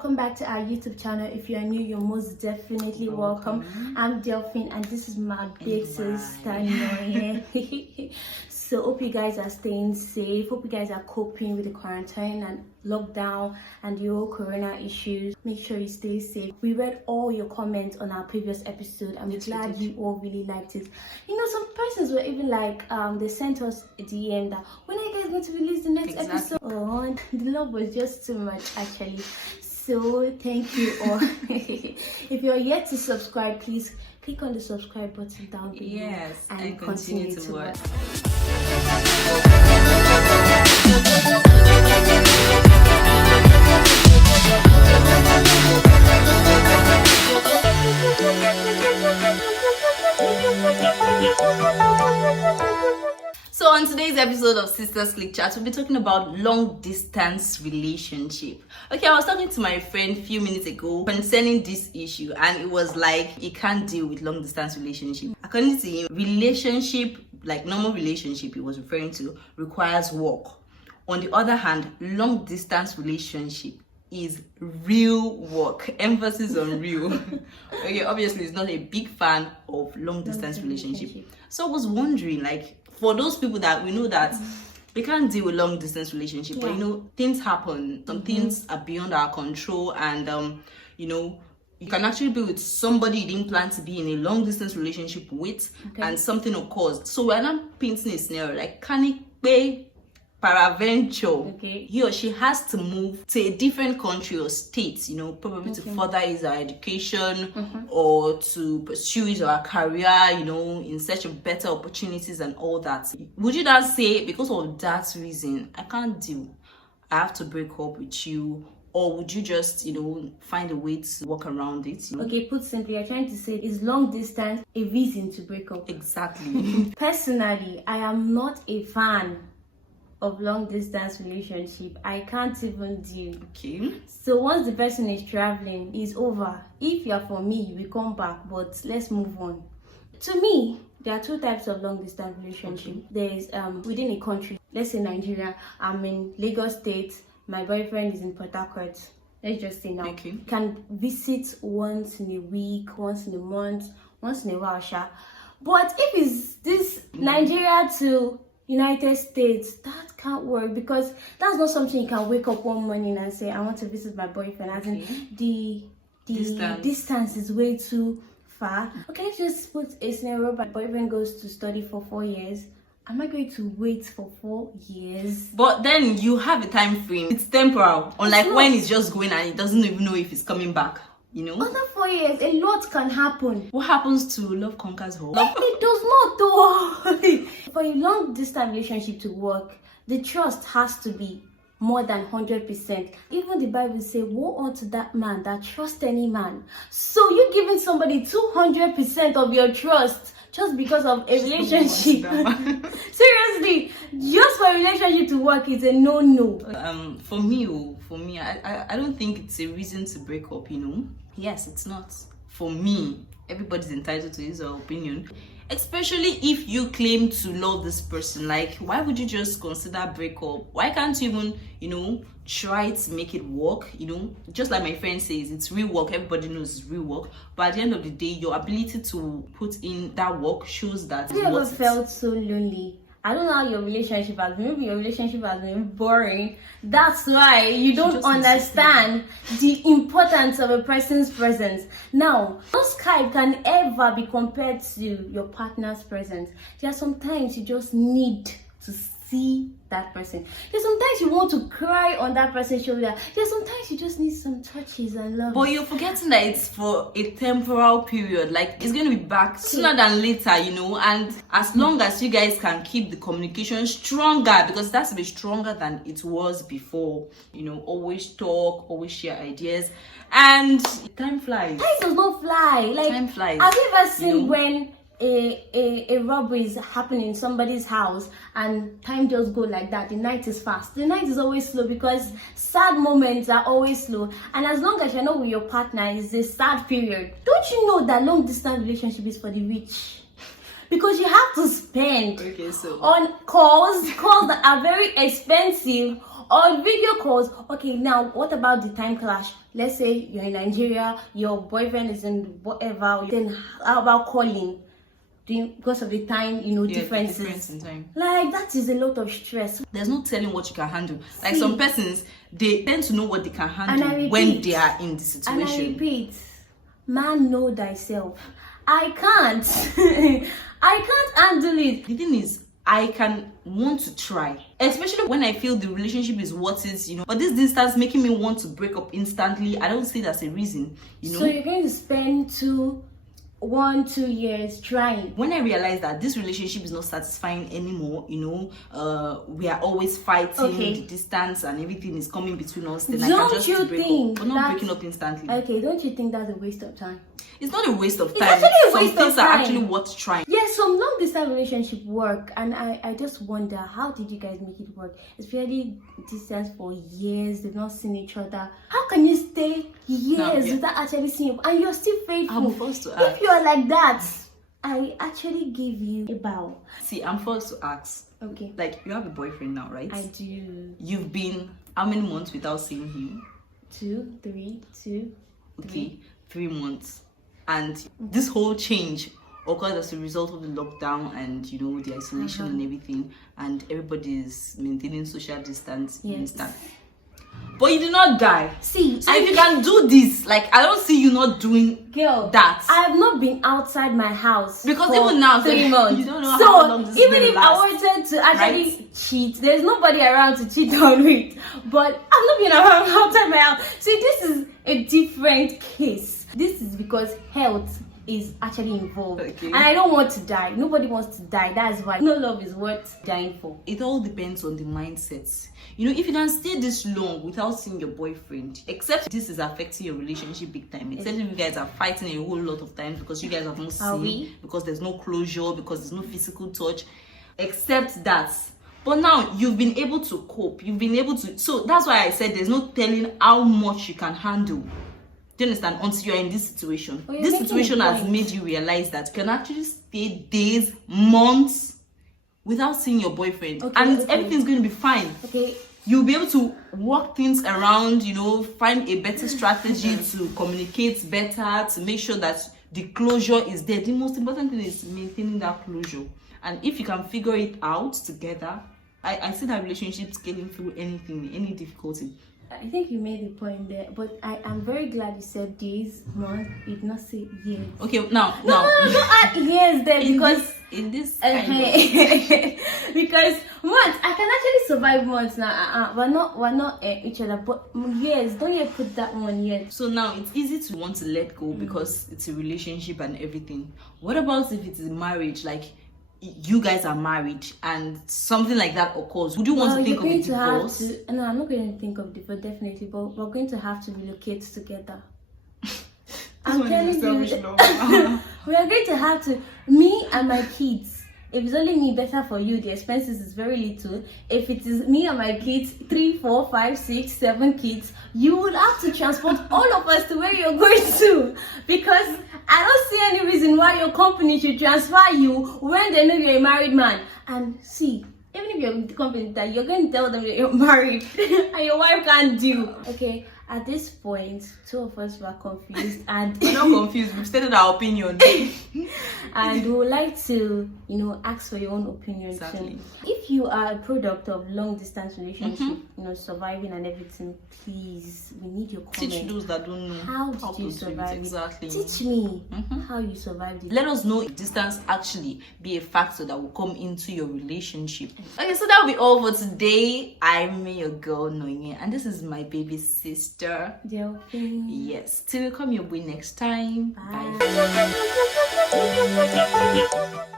welcome back to our YouTube channel. If you are new, you're most definitely welcome. I'm Delphine and this is my big sister. So hope you guys are staying safe. Hope you guys are coping with the quarantine and lockdown and the whole corona issues. Make sure you stay safe. We read all your comments on our previous episode and we're glad you all really liked it. You know, some persons were even like they sent us a DM that when are you guys going to release the next episode? Oh, the love was just too much actually. So thank you all. If you're yet to subscribe, please click on the subscribe button down below. Yes, and continue to watch. So on today's episode of Sistaz Click Chat, we'll be talking about long distance relationship. Okay, I was talking to my friend a few minutes ago concerning this issue, and it was like he can't deal with long distance relationship. According to him, relationship, like normal relationship he was referring to, requires work. On the other hand, long distance relationship is real work. Emphasis on real. Okay, obviously he's not a big fan of long distance relationship. So I was wondering, like, for those people that we know that they can't deal with long distance relationship, but you know, things happen. Some things are beyond our control, and you know, you can actually be with somebody you didn't plan to be in a long distance relationship with, and something occurs. So we're not painting a scenario like, can it be paraventure, he or she has to move to a different country or state, you know, probably to further his education or to pursue his or her career, you know, in search of better opportunities and all that. Would you then say, because of that reason, I can't deal, I have to break up with you? Or would you just, you know, find a way to work around it? You know? Okay, put simply, you're trying to say, is long distance a reason to break up? Exactly. Personally, I am not a fan of long distance relationship. I can't even deal. Okay. So once the person is traveling, it's over. If you're for me, you will come back, but let's move on. To me, there are two types of long distance relationship. There's within a country. Let's say Nigeria. I'm in Lagos State. My boyfriend is in Port Harcourt. Let's just say now. Okay. Can visit once in a week, once in a month, once in a while, sha. But if it's this Nigeria to United States, that can't work, because that's not something you can wake up one morning and say, I want to visit my boyfriend. As in the distance is way too far. Okay, let's just put a scenario. My boyfriend goes to study for 4 years. Am I going to wait for 4 years? But then you have a time frame. It's temporal. Unlike when he's just going and he doesn't even know if he's coming back. You know? Under 4 years, a lot can happen. What happens to love conquers all? It does not though. For a long distance relationship to work, the trust has to be more than 100%. Even the Bible says, woe unto that man that trusts any man. So you're giving somebody 200% of your trust just because of a relationship. Seriously, just for a relationship to work is a no-no. For me, I don't think it's a reason to break up, you know. Yes, it's not. For me, everybody's entitled to his or her opinion. Especially if you claim to love this person. Like, why would you just consider breakup? Why can't you even, you know, try to make it work? You know, just like my friend says, it's real work. Everybody knows it's real work. But at the end of the day, your ability to put in that work shows that. Have you ever felt so lonely? I don't know how your relationship has been. Maybe your relationship has been boring. That's why you don't understand the importance of a person's presence. Now, no Skype can ever be compared to your partner's presence. There are sometimes you just need to see that person. There's sometimes you want to cry on that person's shoulder. There's sometimes you just need some touches and love. But you're forgetting that it's for a temporal period. Like, it's going to be back sooner than later, you know. And as long as you guys can keep the communication stronger, because it has to be stronger than it was before, you know, always talk, always share ideas, and time flies. Time does not fly. Like, time flies. Have you ever seen when a robbery is happening in somebody's house and time just go like that? The night is fast. The night is always slow because sad moments are always slow, and as long as you're not with your partner, it's a sad period. Don't you know that long distance relationship is for the rich? Because you have to spend on calls that are very expensive, on video calls. Okay, now what about the time clash? Let's say you're in Nigeria, your boyfriend is in whatever. Then how about calling? Because of the time, differences. The difference in time. Like, that is a lot of stress. There's no telling what you can handle. Like, some persons, they tend to know what they can handle repeat, when they are in the situation. And I repeat, man, know thyself. I can't. I can't handle it. The thing is, I can want to try, especially when I feel the relationship is what is, but this distance making me want to break up instantly. I don't see that's a reason, So you're going to spend 2 years trying. When I realized that this relationship is not satisfying anymore, we are always fighting, the distance and everything is coming between us, then I can just break up. We're not breaking up instantly. Okay, don't you think that's a waste of time? It's not a waste of time. It's actually a waste Some things of time. are actually worth trying. Yes, some long distance relationship work, and I just wonder, how did you guys make it work? Especially distance for years, they've not seen each other. How can you stay years without actually seeing you, and you're still faithful? I'm forced to ask. If you are like that, I actually give you a bow. See, I'm forced to ask. Okay. Like, you have a boyfriend now, right? I do. You've been how many months without seeing him? 2, 3, 2. Okay, 3 months. And this whole change occurred as a result of the lockdown and the isolation and everything, and everybody is maintaining social distance. You understand? But you did not die. See, so if you can do this, like, I don't see you not doing that. I have not been outside my house because for even now 3 months. You don't know how long this even if last, I wanted to actually cheat, there's nobody around to cheat on with. But I've not been around outside my house. See, this is a different case. This is because health is actually involved, and I don't want to die. Nobody wants to die. That's why no love is worth dying for. It all depends on the mindset. If you don't stay this long without seeing your boyfriend, except this is affecting your relationship big time, except if you guys are fighting a whole lot of times because you guys have not seen, because there's no closure, because there's no physical touch, except that. But now you've been able to cope, so that's why I said there's no telling how much you can handle. Do you understand? Until you're in this situation. This situation has made you realize that you can actually stay days, months without seeing your boyfriend. And everything's going to be fine. Okay. You'll be able to work things around, find a better strategy to communicate better, to make sure that the closure is there. The most important thing is maintaining that closure. And if you can figure it out together, I see that relationship scaling through anything, any difficulty. I think you made the point there, but I am very glad you said days, months. You did not say years. Okay, now. No, don't add years there because in this because months I can actually survive months now. We're not each other, but years. Don't you put that one yet? So now it's easy to want to let go because it's a relationship and everything. What about if it's a marriage? Like, you guys are married and something like that occurs, would you want to think of a divorce? No, I'm not going to think of divorce, definitely, but we're going to have to relocate together. I'm telling you, we are going to have to, me and my kids. If it's only me, better for you. The expenses is very little. If it is me and my kids, 3, 4, 5, 6, 7 kids, you would have to transport all of us to where you're going to, because I don't see any reason why your company should transfer you when they know you're a married man. And see, even if you're with the company that you're going to tell them that you're married and your wife can't do. Okay, at this point, 2 of us were confused, and we're not confused. We've stated our opinion, and we would like to, ask for your own opinion too. If you are a product of long distance relationship, surviving and everything, please, we need your comment. Teach those that don't know how did you survive it. Exactly. Teach me how you survived it. Let us know if distance actually be a factor that will come into your relationship. Okay, so that will be all for today. I remain your girl Noye, and this is my baby sister. Yes, till we come your way next time. Bye. Bye.